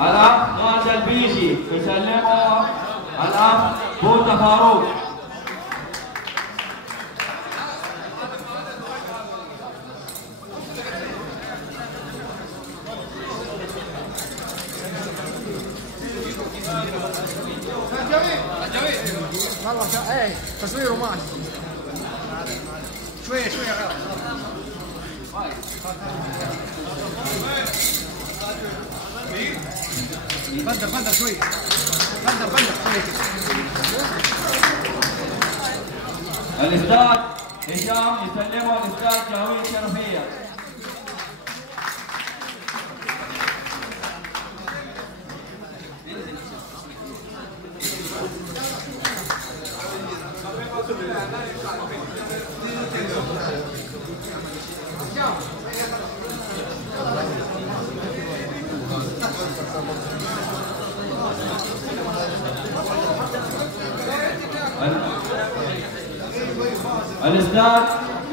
الأخ خالد البيشي يسلمه الأخ بوتا فاروق. والله ايه تصويره ماشي شويه شويه غلط. بندر شويه بندر شويه. الأستاذ هشام يسلمه الأستاذ جاويد شرفية. الأستاذ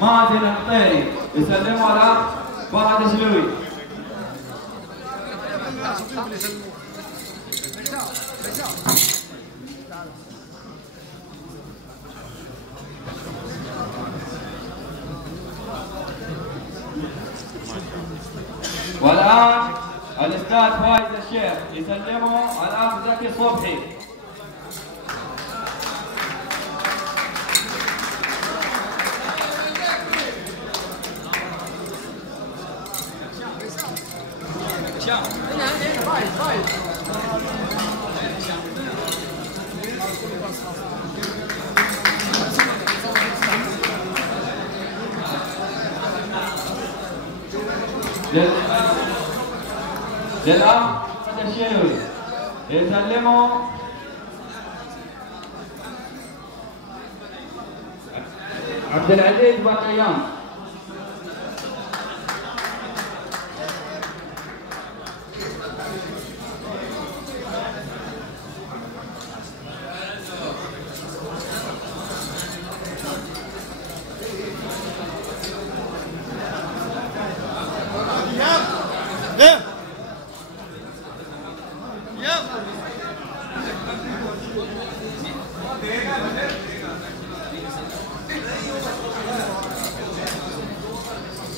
مازن القطيري يسلمه الأخ فهد شلوي. والآن الأستاذ فايز الشيخ يسلمه الأخ زكي صبحي. للأخ الشيوي يسلمه عبد العزيز بطيان.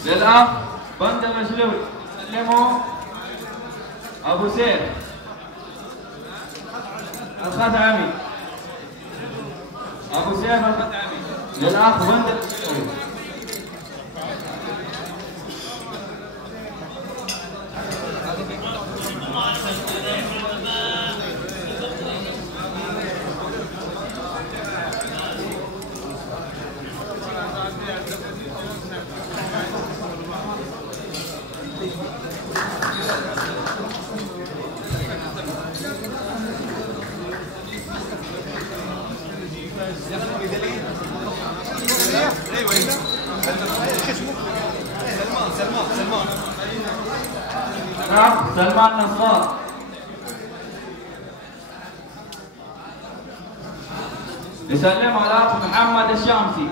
للأخ بند المشلول سلمه أبو سيف الخثعمي. أبو سيف الخثعمي للأخ بند المشلول. سلمان نصار يسلم على الاخ محمد الشامسي.